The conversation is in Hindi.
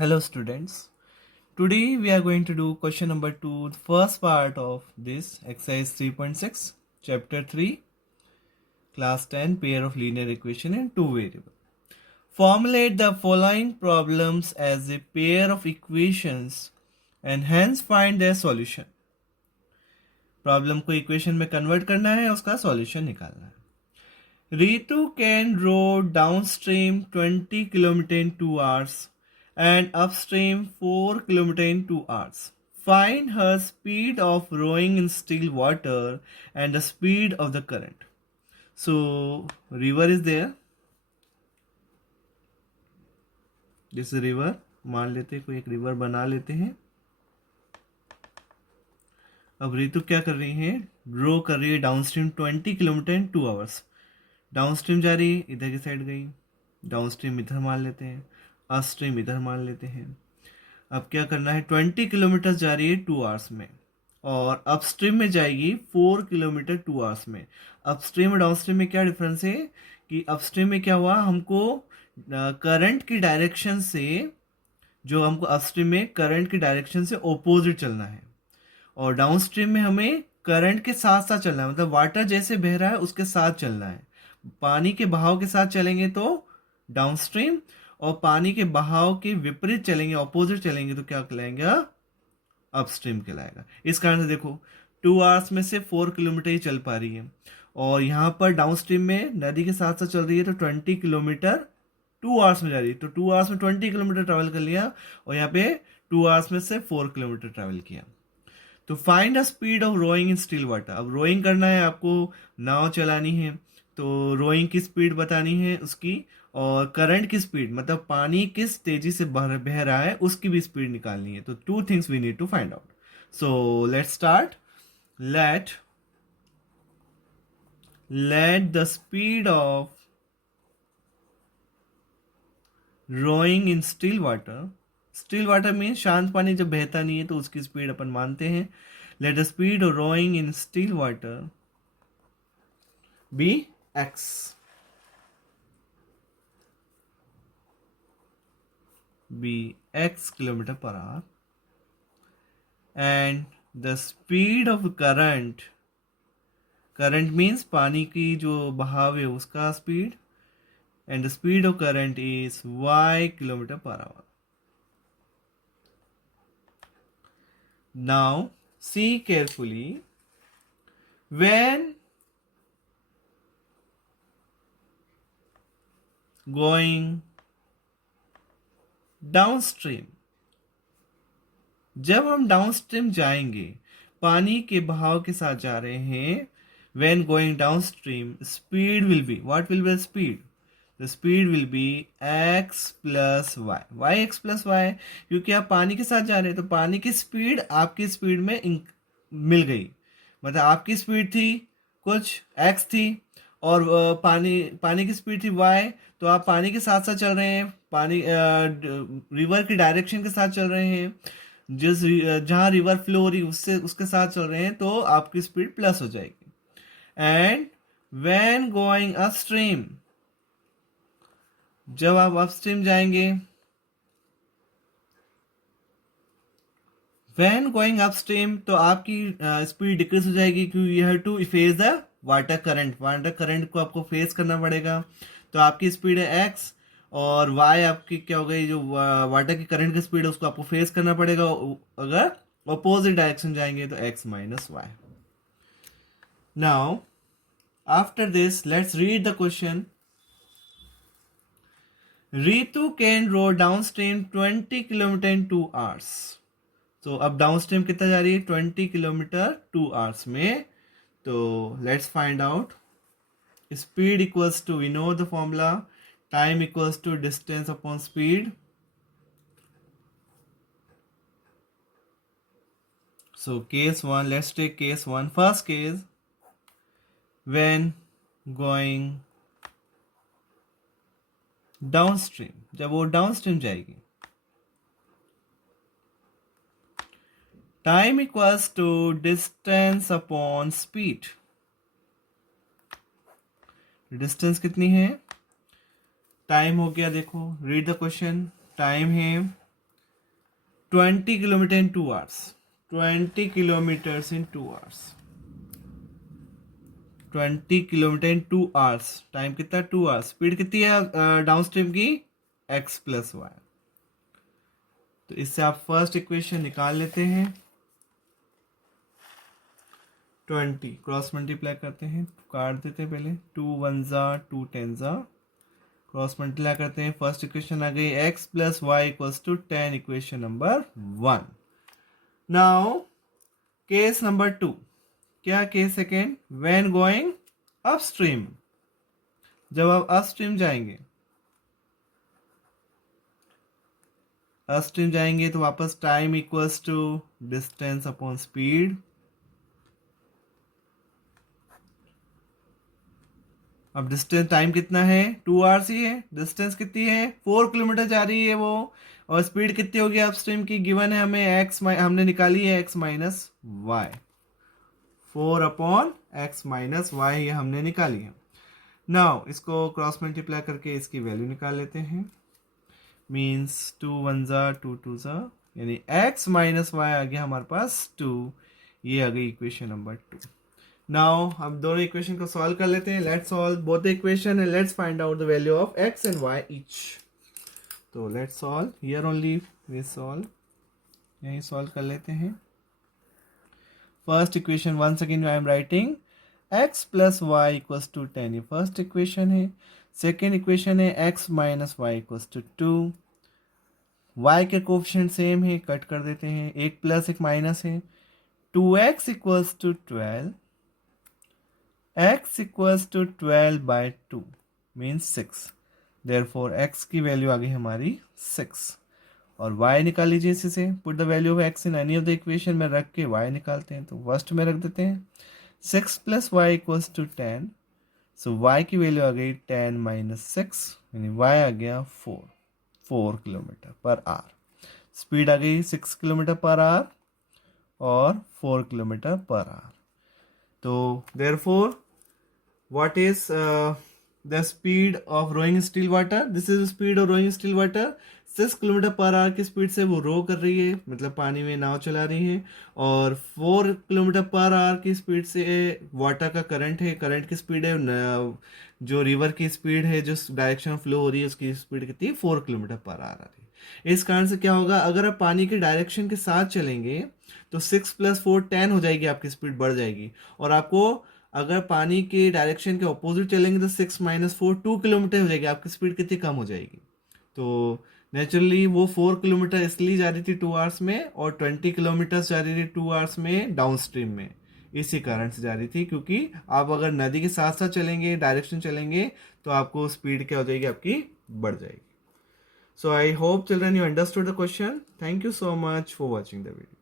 Hello students. Today we are going to do question number 2, the first part of this exercise 3.6, chapter 3, class 10, pair of linear equation in two variable. Formulate the following problems as a pair of equations and hence find their solution. Problem को इक्वेशन में कन्वर्ट करना है, उसका सॉल्यूशन निकालना है. Ritu can row downstream 20 km in 2 hours and upstream 4 km in 2 hours. Find her speed of rowing in still water and the speed of the current. So, river is there. This is river. मान लेते हैं कोई एक रिवर बना लेते हैं. अब रितु क्या कर रही है? रो कर रही है downstream 20 kilometre in 2 hours. Downstream जा रही है, इधर की साइड गई. डाउनस्ट्रीम इधर मान लेते हैं, अपस्ट्रीम इधर मान लेते हैं. अब क्या करना है? 20 किलोमीटर जा रही है 2 आवर्स में और अपस्ट्रीम में जाएगी 4 किलोमीटर 2 आवर्स में. अपस्ट्रीम और डाउनस्ट्रीम में क्या डिफरेंस है कि अपस्ट्रीम में क्या हुआ, हमको करंट की डायरेक्शन से, जो हमको अपस्ट्रीम में करंट की डायरेक्शन से ओपोजिट चलना है और डाउनस्ट्रीम में हमें करंट के साथ साथ चलना है. मतलब वाटर जैसे बह रहा है उसके साथ चलना है. पानी के बहाव के साथ चलेंगे तो डाउनस्ट्रीम, और पानी के बहाव के विपरीत चलेंगे, ऑपोजिट चलेंगे तो क्या कहलाएगा? अपस्ट्रीम कहलाएगा. इस कारण से देखो 2 आवर्स में से 4 किलोमीटर ही चल पा रही है और यहाँ पर डाउनस्ट्रीम में नदी के साथ साथ चल रही है तो 20 किलोमीटर 2 आवर्स में जा रही है. तो 2 आवर्स में 20 किलोमीटर ट्रैवल कर लिया और यहाँ पे 2 आवर्स में से 4 किलोमीटर ट्रैवल किया. तो find the speed of rowing in still water. अब रोइंग करना है, आपको नाव चलानी है तो रोइंग की स्पीड बतानी है उसकी, और करंट की स्पीड मतलब पानी किस तेजी से बह रहा है उसकी भी स्पीड निकालनी है. तो 2 things we need to find out. So let's start. Let the speed of rowing in still water means शांत पानी जब बहता नहीं है तो उसकी स्पीड अपन मानते हैं. Let the speed of rowing in still water be x. be x kilometer per hour and the speed of current means पानी की जो बहाव है उसका speed, and the speed of current is y kilometer per hour. Now see carefully. When going downstream, जब हम डाउनस्ट्रीम जाएंगे पानी के बहाव के साथ जा रहे हैं, when going downstream speed will be, what will be the speed? The speed will be x plus y. Why x plus y? क्योंकि आप पानी के साथ जा रहे हैं तो पानी की स्पीड आपकी स्पीड में मिल गई. मतलब आपकी स्पीड थी कुछ x थी और पानी की स्पीड थी y, तो आप पानी के साथ साथ चल रहे हैं, पानी रिवर की डायरेक्शन के साथ चल रहे हैं, जहाँ रिवर फ्लो हो रही उससे उसके साथ चल रहे हैं तो आपकी स्पीड प्लस हो जाएगी. एंड व्हेन गोइंग अपस्ट्रीम, जब आप अपस्ट्रीम जाएंगे, व्हेन गोइंग अपस्ट्रीम तो आपकी स्पीड डिक्रीज हो जाएगी क्योंकि you have to face the water current को आपको फेस करना पड़ेगा. तो आपकी स्पीड है x और y आपकी क्या हो गई, जो वाटर की करंट की स्पीड है उसको आपको फेस करना पड़ेगा. अगर अपोजिट डायरेक्शन जाएंगे तो x minus y. Now after this let's read the question. Ritu can row downstream 20 kilometre in 2 hours. तो अब डाउनस्ट्रीम कितना जा रही है? 20 किलोमीटर 2 आवर्स में. तो let's find out. Speed equals to, we know the formula, time equals to distance upon speed. So case 1, let's take case 1. First case, when going downstream, जब वो डाउनस्ट्रीम जाएगी, time equals to distance upon speed. Distance कितनी है? टाइम हो गया, देखो रीड द क्वेश्चन. टाइम है 20 kilometre in 2 hours, 20 kilometres in 2 hours, 20 kilometre in 2 hours, time कितना 2 आवर्स, स्पीड कितनी है डाउन स्ट्रीम की x प्लस वाई। तो इससे आप फर्स्ट इक्वेशन निकाल लेते हैं, 20 क्रॉस मल्टीप्लाई करते हैं, काट देते हैं पहले, 2 1 जा 2 10 जा, क्रॉस मल्टीप्लाई करते हैं, फर्स्ट इक्वेशन आ गई x plus y equals to 10, equation number 1। Now case number 2, क्या case second, when going upstream, जब आप अपस्ट्रीम जाएंगे, अपस्ट्रीम जाएंगे तो वापस time equals to distance upon speed. अब डिस्टेंस टाइम कितना है 2 आवर्स ही है, डिस्टेंस कितनी है 4 किलोमीटर जा रही है वो, और स्पीड कितनी होगी अपस्ट्रीम की, गिवन है हमें x, हमने निकाली है x minus y, 4 upon x minus y ये हमने निकाली है। नाउ इसको क्रॉस मल्टीप्लाई करके इसकी वैल्यू निकाल लेते हैं, मीन्स 2 1 जा 2 2 जा, यानी x माइनस वाई आ गया हमारे पास 2, ये आ गई इक्वेशन नंबर 2। नाउ हम दोनों इक्वेशन को सॉल्व कर लेते हैं, let's solve both the equation and let's find out the value of x and y each. तो let's solve here only, we solve, यही सॉल्व कर लेते हैं। First equation once again I am writing x plus y equals to 10, ये फर्स्ट इक्वेशन है। सेकेंड इक्वेशन है x minus y equals to 2, y के कोफिशिएंट सेम है, कट कर देते हैं, एक प्लस एक माइनस है, 2x equals to 12, x equals to 12 by 2 means 6, therefore x की वैल्यू आ गई हमारी 6, और y निकाल लीजिए इसी से, put the value of x in any of the equation में रख के y निकालते हैं, तो फर्स्ट में रख देते हैं 6 plus y equals to 10, so y की वैल्यू आ गई 10 माइनस 6, यानी y आ गया 4 किलोमीटर पर आवर, स्पीड आ गई 6 किलोमीटर पर आवर और 4 किलोमीटर पर आवर। तो therefore what is the speed of rowing still water, this is the speed of rowing still water, 6 kilometre per hour की स्पीड से वो रो कर रही है, मतलब पानी में नाव चला रही है, और 4 किलोमीटर पर आवर की स्पीड से वाटर का करंट है, करंट की स्पीड है जो रिवर की स्पीड है, जो डायरेक्शन फ्लो हो रही है उसकी स्पीड कितनी है 4 किलोमीटर पर आवर आ रही है। इस कारण से क्या होगा, अगर आप पानी के डायरेक्शन के साथ चलेंगे तो 6 प्लस 4 10 हो जाएगी, आपकी स्पीड बढ़ जाएगी, और आपको अगर पानी के डायरेक्शन के ऑपोजिट चलेंगे तो 6 माइनस 4 2 किलोमीटर हो जाएगी, आपकी स्पीड कितनी कम हो जाएगी। तो नेचुरली वो 4 किलोमीटर इसलिए जा रही थी 2 आवर्स में, और 20 किलोमीटर जा रही थी 2 आवर्स में डाउन स्ट्रीम में, इसी कारण से जा रही थी, क्योंकि आप अगर नदी के साथ साथ चलेंगे, डायरेक्शन चलेंगे, तो आपको स्पीड क्या हो जाएगी, आपकी बढ़ जाएगी। So I hope children you understood the question. Thank you so much for watching the video.